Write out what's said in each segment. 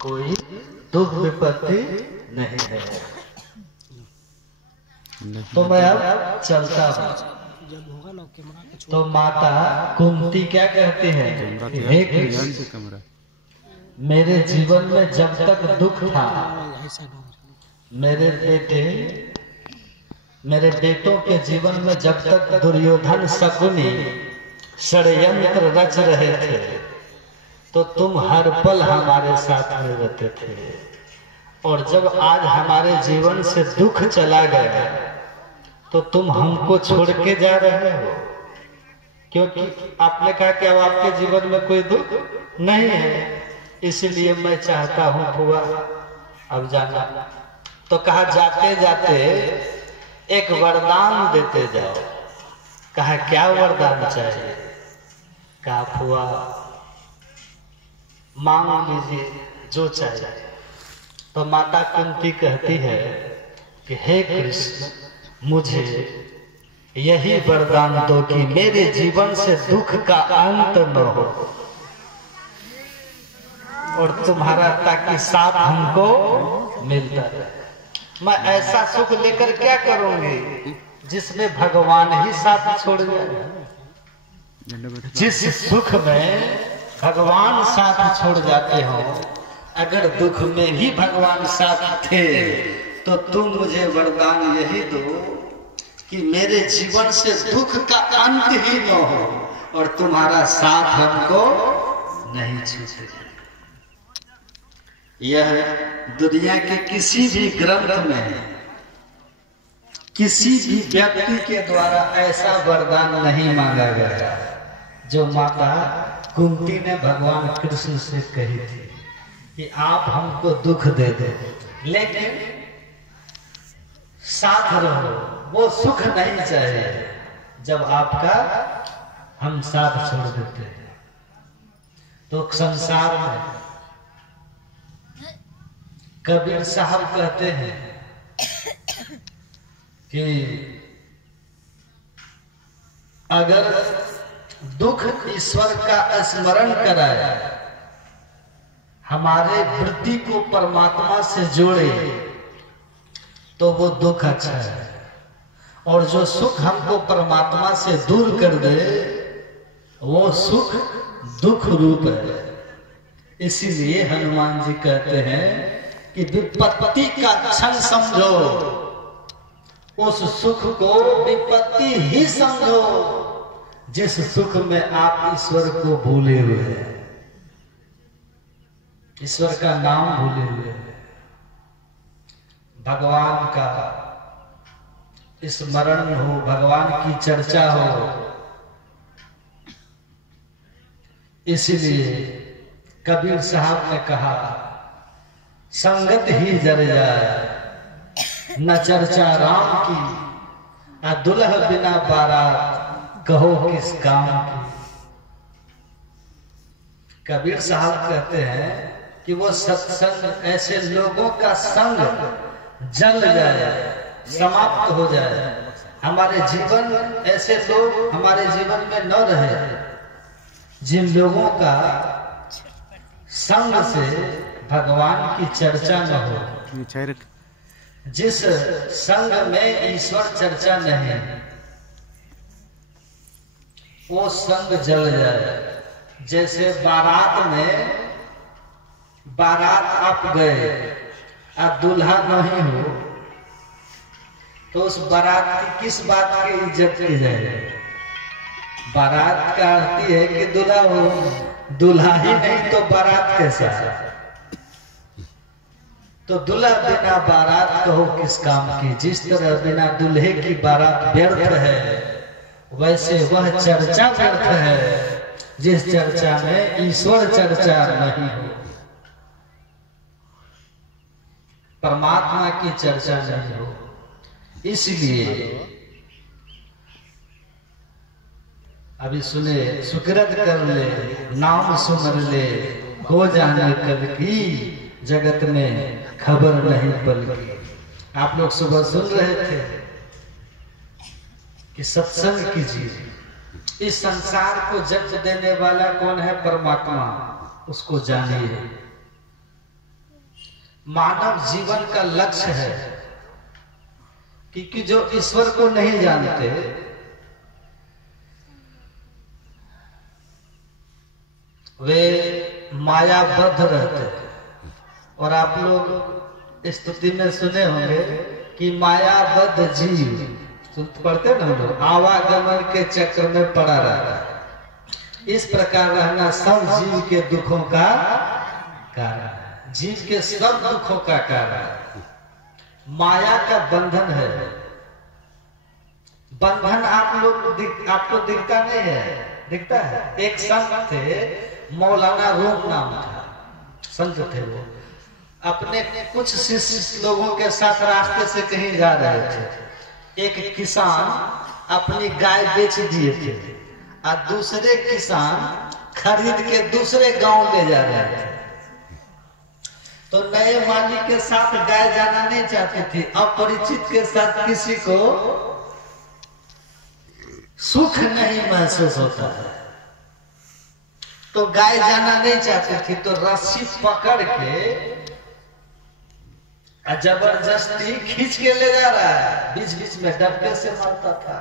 कोई दुख विपत्ति नहीं है। तो मैं अब चलता हूँ। तो माता कुंती क्या कहती है, हे कृष्ण, मेरे जीवन में जब तक दुख था, मेरे बेटों के जीवन में जब तक दुर्योधन शकुनी षड्यंत्र रच रहे थे, तो तुम हर पल हमारे साथ में रहते थे। और जब आज हमारे जीवन से दुख चला गया, तो तुम हमको छोड़ के जा रहे हो, क्योंकि आपने कहा कि अब आपके जीवन में कोई दुख नहीं है, इसलिए मैं चाहता हूं फुआ अब जाना। तो कहा जाते जाते एक वरदान देते जाओ। कहा क्या वरदान चाहिए? कहा फुआ मांग लीजिए जो चाहिए। तो माता कुंती कहती है कि हे कृष्ण, मुझे यही वरदान दो कि मेरे जीवन से दुख का अंत न हो, और तुम्हारा ताकि साथ हमको मिलता रहे। मैं ऐसा सुख लेकर क्या करूंगी जिसमें भगवान ही साथ छोड़ गया। जिस सुख में भगवान साथ छोड़ जाते हो, अगर दुख में ही भगवान साथ थे, तो तुम मुझे वरदान यही दो कि मेरे जीवन से दुख का अंत ही न हो, और तुम्हारा साथ हमको नहीं छूटे। यह दुनिया के किसी भी ग्रंथ में किसी भी व्यक्ति के द्वारा ऐसा वरदान नहीं मांगा गया जो माता कुंती ने भगवान कृष्ण से कही थी कि आप हमको दुख दे दे, लेकिन साथ रहो। वो सुख नहीं चाहिए जब आपका हम साथ छोड़ देते हैं। तो संसार में कबीर साहब कहते हैं कि अगर दुख ईश्वर का स्मरण कराए, हमारे वृत्ति को परमात्मा से जोड़े, तो वो दुख अच्छा है। और जो सुख हमको परमात्मा से दूर कर दे, वो सुख दुख रूप है। इसीलिए हनुमान जी कहते हैं कि विपत्ति का क्षण समझो, उस सुख को विपत्ति ही समझो जिस सुख में आप ईश्वर को भूले हुए हैं, ईश्वर का नाम भूले हुए हैं, भगवान का स्मरण हो, भगवान की चर्चा हो। इसलिए कबीर साहब ने कहा, संगत ही जर जाए न चर्चा राम की, आ दुल्ह बिना बारात कहो किस काम की। कबीर साहब कहते हैं कि वो सत्संग, ऐसे लोगों का संग जल जाए, समाप्त हो जाए, हमारे जीवन, ऐसे लोग हमारे जीवन में न रहे जिन लोगों का संग से भगवान की चर्चा न हो, जिस संग में ईश्वर चर्चा नहीं, वो संग जल जाए। जैसे बारात में, बारात आप गए और दूल्हा नहीं हो, तो उस बारात की किस बात की इज्जत की जाए? बारात का अर्थ है कि दूल्हा हो, दूल्हा ही नहीं तो बारात कैसा? तो दूल्हा बिना बारात कहो किस काम की। जिस तरह बिना दूल्हे की बारात व्यर्थ है, वैसे वह चर्चा व्यर्थ है जिस चर्चा में ईश्वर चर्चा नहीं हो, परमात्मा की चर्चा नहीं हो। इसलिए अभी सुने, सुकृत कर ले, नाम सुमर ले, हो जाने कल की, जगत में खबर नहीं पल की। आप लोग सुबह सुन रहे थे कि सत्संग कीजिए। इस संसार को जन्म देने वाला कौन है? परमात्मा। उसको जानिए। मानव जीवन का लक्ष्य है, क्योंकि जो ईश्वर को नहीं जानते वे मायाबद्ध रहते हैं। और आप लोग स्तुति में सुने होंगे कि मायाबद्ध जीव, पढ़ते ना लोग, आवागमन के चक्र में पड़ा रहता है। इस प्रकार रहना सब जीव के दुखों का कारण, जीव के सब दुखों का कारण माया का बंधन है। बंधन आपको दिखता नहीं है, दिखता है। एक संत थे, मौलाना रूम नाम था, संत थे। वो अपने कुछ शिष्य लोगों के साथ रास्ते से कहीं जा रहे थे। एक किसान अपनी गाय बेच दिए थे और दूसरे किसान खरीद के दूसरे गांव ले जा रहे थे। तो नए मालिक के साथ गाय जाना नहीं चाहती थी। अपरिचित के साथ किसी को सुख नहीं महसूस होता है, तो गाय जाना नहीं चाहती थी। तो रस्सी पकड़ के जबरदस्ती खींच के ले जा रहा है, बीच बीच में डंडे से मारता था।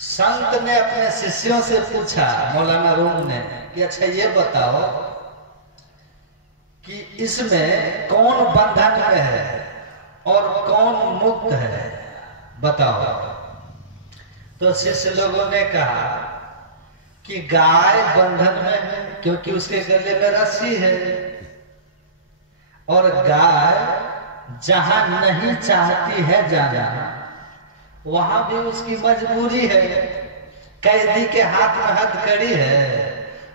संत ने अपने शिष्यों से पूछा, मौलाना रूम ने, कि अच्छा ये बताओ कि इसमें कौन बंधन में है और कौन मुक्त है, बताओ। तो शिष्य लोगों ने कहा कि गाय बंधन में है क्योंकि उसके गले में रस्सी है, और गाय जहां नहीं चाहती है जाना वहां भी उसकी मजबूरी है। कैदी के हाथ में हथकड़ी है,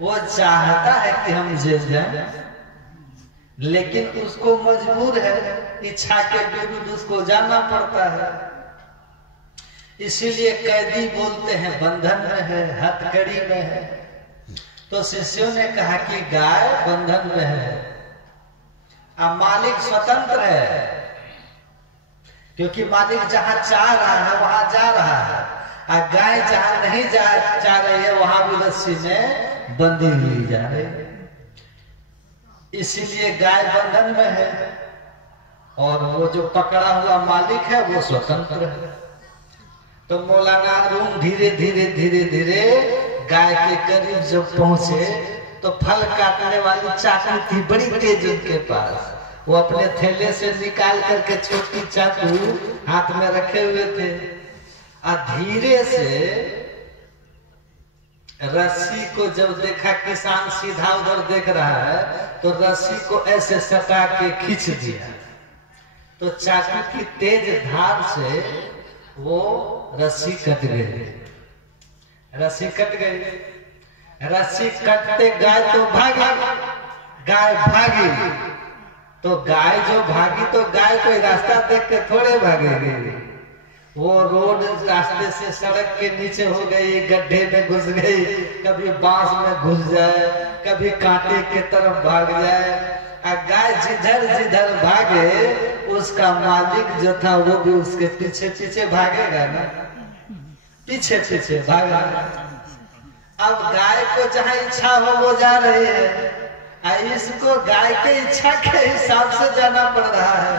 वो चाहता है कि हम जेल जाएं, लेकिन उसको मजबूर है, इच्छा के विरुद्ध उसको जाना पड़ता है। इसीलिए कैदी बोलते हैं बंधन में है, हथकड़ी में है। तो शिष्यों ने कहा कि गाय बंधन में है, अब मालिक स्वतंत्र है, क्योंकि मालिक जहां चाह रहा है वहां जा रहा है, और गाय जहां नहीं जा रही है वहां भी रस्सी में बंधी हुई जा रही है। इसीलिए गाय बंधन में है और वो जो पकड़ा हुआ मालिक है वो स्वतंत्र है। तो मौलाना रूम धीरे धीरे धीरे धीरे गाय के करीब जब पहुंचे तो फल काटने वाली चाकू थी बड़ी तेज उनके पास। वो अपने थैले से निकाल करके छोटी चाकू हाथ में रखे हुए थे, और धीरे से रस्सी को जब देखा किसान सीधा उधर देख रहा है तो रस्सी को ऐसे सटा के खींच दिया। तो चाकू की तेज धार से वो रस्सी कट गई। रस्सी कट गई। रस्सी कटते गाय तो भागी, गाय भागी। तो गाय जो भागी तो गाय कोई रास्ता देख के थोड़े भागेगी, वो रोड रास्ते से सड़क के नीचे हो गई, गड्ढे में घुस गई, कभी बांस में घुस जाए, कभी कांटे के तरफ भाग जाए। और गाय जिधर जिधर भागे उसका मालिक जो था वो भी उसके पीछे पीछे भागेगा ना, पीछे पीछे भागा। अब गाय को जहां इच्छा हो वो जा रही है, इसको गाय के इच्छा के हिसाब से जाना पड़ रहा है।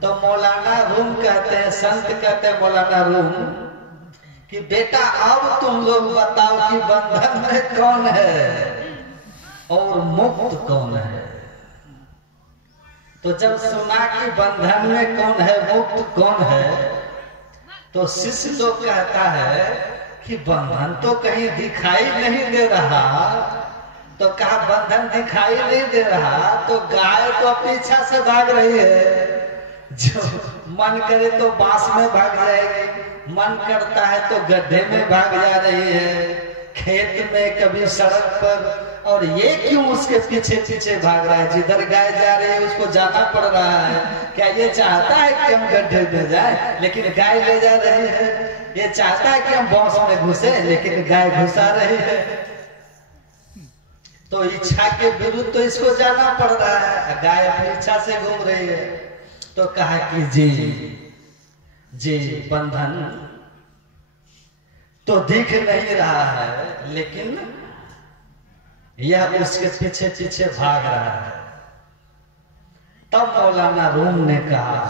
तो मौलाना रूम कहते हैं, संत कहते हैं मौलाना रूम, कि बेटा अब तुम लोग बताओ कि बंधन में कौन है और मुक्त कौन है। तो जब सुना कि बंधन में कौन है मुक्त कौन है, तो शिष्य लोग कहता है कि बंधन तो कहीं दिखाई नहीं दे रहा। तो कहा बंधन दिखाई नहीं दे रहा तो गाय तो अपनी इच्छा से भाग रही है, जो मन करे तो बांस में भाग जाएगी, मन करता है तो गड्ढे में भाग जा रही है, खेत में कभी सड़क पर। और ये क्यों उसके पीछे पीछे भाग रहा है? जिधर गाय जा रही है उसको जाना पड़ रहा है। क्या ये चाहता है कि हम गड्ढे में जाए, लेकिन गाय ले जा रही है? ये चाहता है कि हम बांस में घुसे, लेकिन गाय घुसा रही है। तो इच्छा के विरुद्ध तो इसको जाना पड़ रहा है, गाय अपनी इच्छा से घूम रही है। तो कहा कि जी जी बंधन तो दिख नहीं रहा है, लेकिन यह उसके पीछे पीछे भाग रहा है। तब मौलाना रूम ने कहा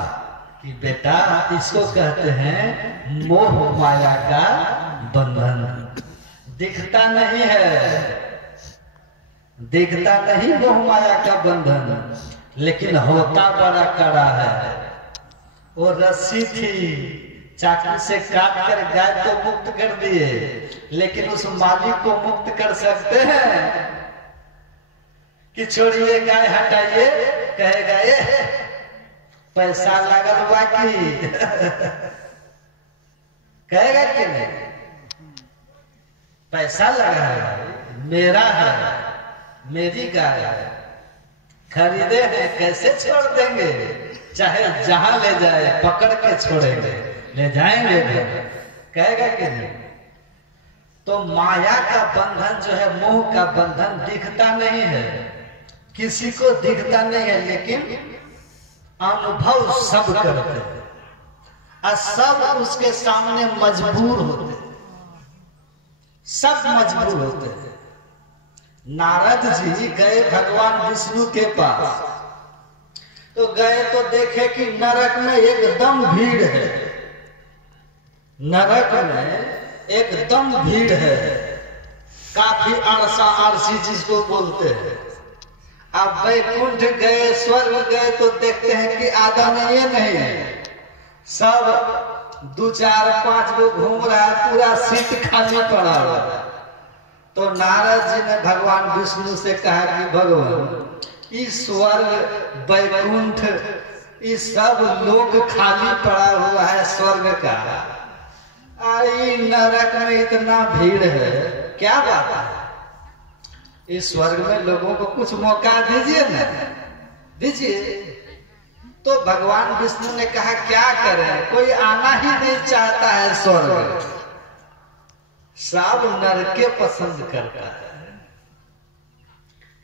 कि बेटा इसको कहते हैं मोह माया का बंधन। दिखता नहीं है, दिखता नहीं मोह माया का बंधन, लेकिन होता बड़ा कड़ा है। वो रस्सी थी, चाकू से काट कर गाय तो मुक्त कर दिए, लेकिन उस मालिक को मुक्त कर सकते हैं कि छोड़िए गाय हटाइए, कहेगा ये पैसा लगल बाकी कहेगा कि नहीं, पैसा लगा है, मेरा है, मेरी गाय है, खरीदे हैं, कैसे छोड़ देंगे, चाहे जहां ले जाए पकड़ के छोड़ेंगे, ले जाएंगे, कहेगा कि नहीं। तो माया का बंधन जो है, मोह का बंधन दिखता नहीं है, किसी को दिखता नहीं है, लेकिन अनुभव सब करते हैं और सब उसके सामने मजबूर होते हैं, सब मजबूर होते हैं। नारद जी गए भगवान विष्णु के पास, तो गए तो देखे कि नरक में एकदम भीड़ है, नरक में एकदम भीड़ है, काफी अरसा अरसी जिसको बोलते हैं। अब वैकुंठ गए, स्वर्ग गए तो देखते हैं कि आधा नहीं है, सब 2 4 5 लोग घूम रहा है, पूरा सीट खाली पड़ा हुआ है। तो नारद जी ने भगवान विष्णु से कहा कि भगवान इस स्वर्ग वैकुंठ इस सब लोग खाली पड़ा हुआ है स्वर्ग का, आई नरक में इतना भीड़ है, क्या बात है, इस स्वर्ग में लोगों को कुछ मौका दीजिए ना, दीजिए। तो भगवान विष्णु ने कहा क्या करें, कोई आना ही नहीं चाहता है स्वर्ग, सब नरके पसंद करता है।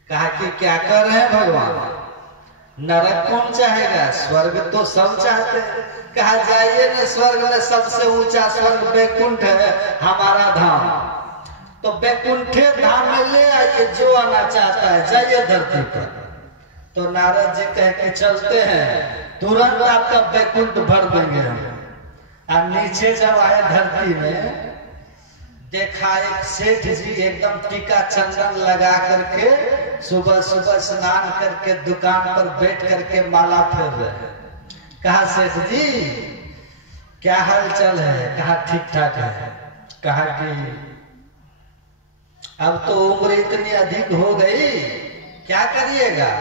कहा कि क्या कर रहे हैं भगवान, नरक कौन चाहेगा, स्वर्ग तो सब चाहते हैं। कहा जाइए ना, स्वर्ग में सबसे ऊंचा स्वर्ग वैकुंठ है, हमारा धाम, तो वैकुंठे धाम में ले आइए जो आना चाहता है, जाइए धरती पर। तो नारद जी कह के चलते हैं, तुरंत आपका वैकुंठ भर देंगे हम। और नीचे जब आए धरती में, देखा एक सेठ जी एकदम टीका चंदन लगा करके सुबह सुबह स्नान करके दुकान पर बैठ करके माला फेर रहे हैं। कहा सेठ जी क्या हाल चाल है, कहा ठीक ठाक है। कहा कि अब तो उम्र इतनी अधिक हो गई, क्या करिएगा,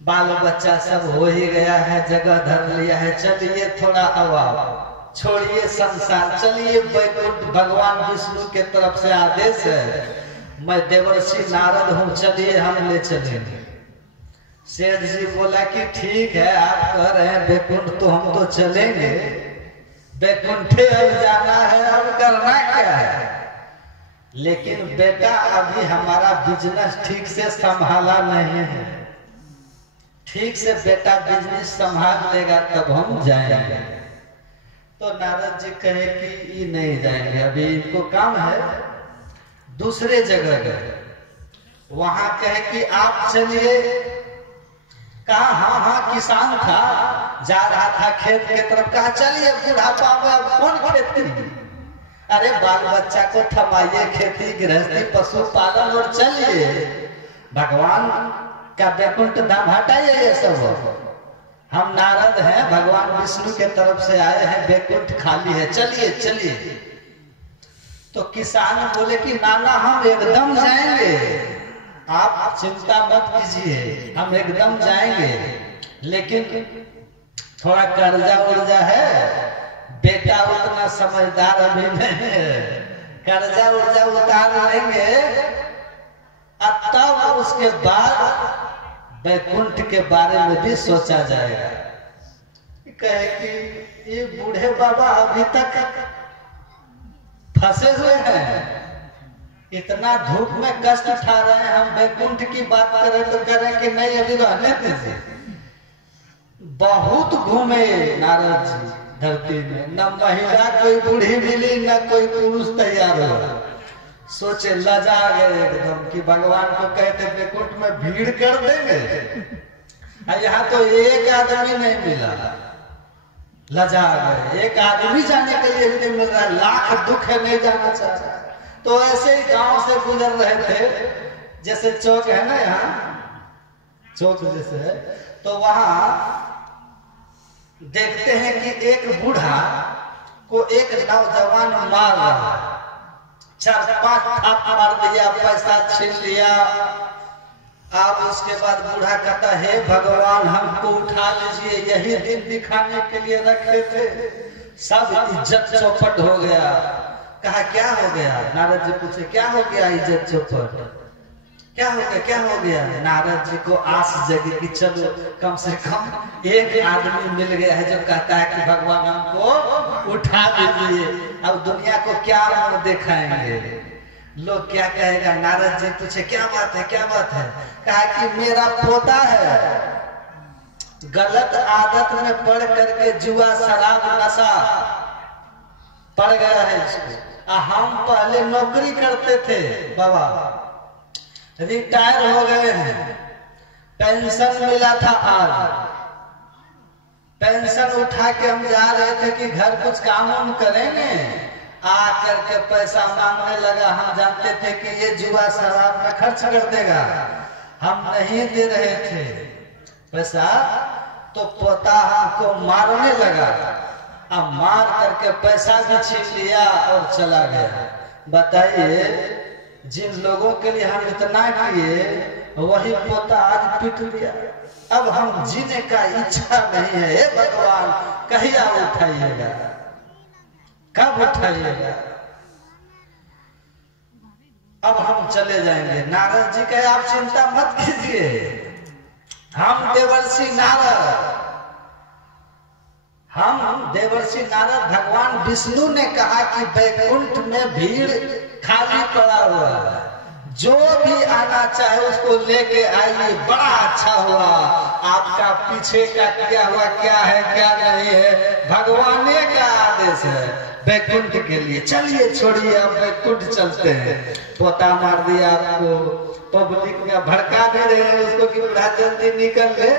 बाल बच्चा सब हो ही गया है, जगह धर लिया है, चलिए थोड़ा अब छोड़िए संसार, चलिए वैकुंठ, भगवान विष्णु के तरफ से आदेश है, मैं देवर्षि नारद हूँ, चलिए हम ले चलेंगे। सेठ जी बोला कि ठीक है, आप कह रहे हैं वैकुंठ तो हम तो चलेंगे, वैकुंठे अब जाना है, अब करना क्या है, लेकिन बेटा अभी हमारा बिजनेस ठीक से संभाला नहीं है, ठीक से बेटा बिजनेस संभाल लेगा तब हम जाएंगे। तो नारद जी कहे कि ये नहीं जाएंगे, अभी इनको काम है, दूसरे जगह गए, वहां कहे कि आप चलिए। कहा हाँ हाँ, किसान था, जा रहा था खेत के तरफ, कहा चलिए बुढ़ापा में कौन खेती, अरे बाल बच्चा को थमाइए, खेती गृहस्थी पशुपालन और चलिए भगवान का वैकुंठ धाम हटाइए ये सब, हम नारद हैं, भगवान विष्णु के तरफ से आए हैं, वैकुंठ खाली है, चलिए चलिए। तो किसान बोले कि नाना हम एकदम जाएंगे, आप चिंता मत कीजिए, हम एकदम जाएंगे, लेकिन थोड़ा कर्जा उर्जा है, बेटा उतना समझदार अभी नहीं है, कर्जा उर्जा उतार लेंगे, तब उसके बाद वैकुंठ के बारे में भी सोचा जाएगा। कहे कि ये बूढ़े बाबा अभी तक फंसे हुए हैं, इतना धूप में कष्ट उठा रहे हैं, हम वैकुंठ की बात करें तो करें कि नहीं अभी रहने दीजिए। बहुत घूमे नारद जी धरती में, न महिला कोई बूढ़ी मिली, न कोई पुरुष तैयार हुआ, सोचे लजा गए एकदम कि भगवान को कहते वैकुंठ में भीड़ कर देंगे, यहाँ तो एक आदमी नहीं मिला। लजा गए, एक आदमी जाने के लिए नहीं मिल रहा, लाख दुख है नहीं जाना चाह रहा। तो ऐसे ही गांव से गुजर रहे थे, जैसे चौक है ना यहाँ चौक जैसे है, तो वहां देखते हैं कि एक बूढ़ा को एक नौजवान मार रहा है, 4-5 थाप मार दिया, पैसा छीन लिया। अब उसके बाद बूढ़ा कहता है भगवान हमको उठा लीजिए, यही दिन दिखाने के लिए रखे थे। सब इज्जत चौपट हो गया। कहा क्या हो गया? नारद जी पूछे क्या हो गया इज्जत चौपट? क्या हो गया, क्या हो गया? नारद जी को आस जगी कि चलो कम से कम एक आदमी मिल गया है जो कहता है कि भगवान हमको उठा दीजिए। अब दुनिया को क्या मुंह दिखाएंगे, लोग क्या कहेगा? नारद जी पूछे क्या बात है, क्या बात है? कहा कि मेरा पोता है, गलत आदत में पढ़ करके जुआ शराब नशा पड़ गया है इसको। हम पहले नौकरी करते थे बाबा, रिटायर हो गए हैं, पेंशन मिला था। आज पेंशन उठा के हम जा रहे थे कि घर कुछ काम हम करेंगे, आ करके पैसा मांगने लगा। हम जानते थे कि ये जुआ शराब में खर्च कर देगा, हम नहीं दे रहे थे पैसा। तो पोता हमको मारने लगा, अब मार करके पैसा भी छीन लिया और चला गया। बताइए, जिन लोगों के लिए हम इतना किए वही पोता आज पीट लिया। अब हम जीने का इच्छा नहीं है। हे भगवान कहिया उठाइएगा, कब उठाइएगा? अब हम चले जाएंगे। नारद जी कहे आप चिंता मत कीजिए, हम देवर्षि नारद भगवान विष्णु ने कहा कि वैकुंठ में भीड़ खाली पड़ा हुआ है, जो भी आना चाहे उसको लेके आइए। बड़ा अच्छा हुआ, आपका पीछे का किया हुआ क्या है क्या नहीं है भगवान का आदेश है वैकुंठ के लिए। चलिए छोड़िए, अब वैकुंठ चलते हैं। पोता मार दिया आपको, पब्लिक में भड़का दे रहे हैं उसको कि बड़ा जल्दी निकल ले,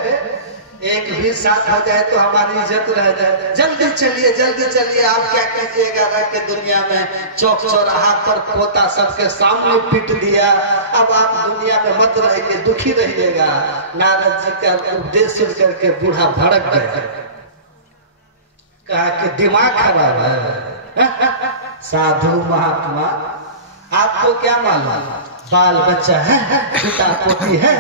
एक भी साथ हो जाए तो हमारी इज्जत रह जाए। जल्दी चलिए, जल्दी चलिए। आप क्या कीजिएगा रह के दुनिया में चौक चौराहा पर पोता सबके सामने पीट दिया। अब आप दुनिया में मत रहिए, दुखी रहिएगा। नारद जी का उपदेश सुन करके बूढ़ा भड़क गया, कहा कि दिमाग खराब है। साधु महात्मा आपको क्या मालूम, बाल बच्चा है, पिता पोती है,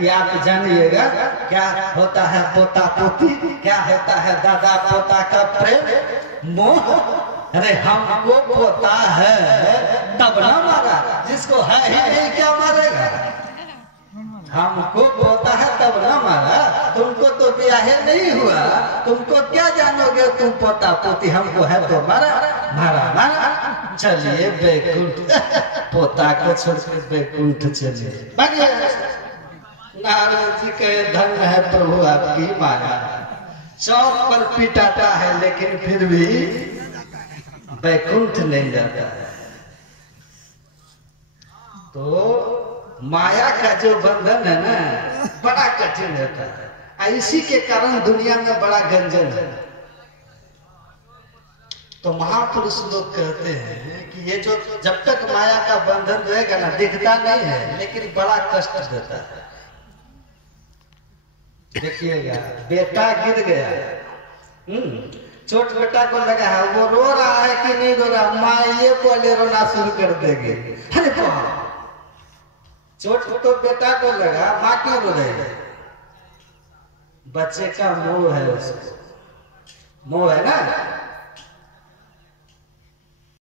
ये आप जानिएगा। क्या होता है पोता पोती, क्या होता है दादा पोता का प्रेम मोह। अरे हमको पोता है तब ना मारा, जिसको है ही नहीं क्या मारेगा? हमको पोता है तब ना मारा, तुमको तो ब्याह नहीं हुआ, तुमको क्या जानोगे तुम पोता पोती। हमको है तो मारा मारा मारा। चलिए वैकुंठ, पोता को छोड़ के वैकुंठ चलिए। नारद जी के धन है प्रभु आपकी माया, चौक पर पिटाता है लेकिन फिर भी वैकुंठ नहीं जाता है। तो माया का जो बंधन है ना, बड़ा कठिन रहता है। इसी के कारण दुनिया में बड़ा गंजन है। तो महापुरुष लोग कहते हैं कि ये जो जब तक माया का बंधन रहेगा ना, दिखता नहीं है लेकिन बड़ा कष्ट देता है। देखिएगा, बेटा गिर गया, चोट बेटा को लगा है, वो रो रहा है कि नहीं रो रहा, माँ ये पहले रोना शुरू कर देगी। अरे चोट तो बेटा को लगा, माँ क्यों रो रही है? बच्चे का मोह है, उसको मोह है ना।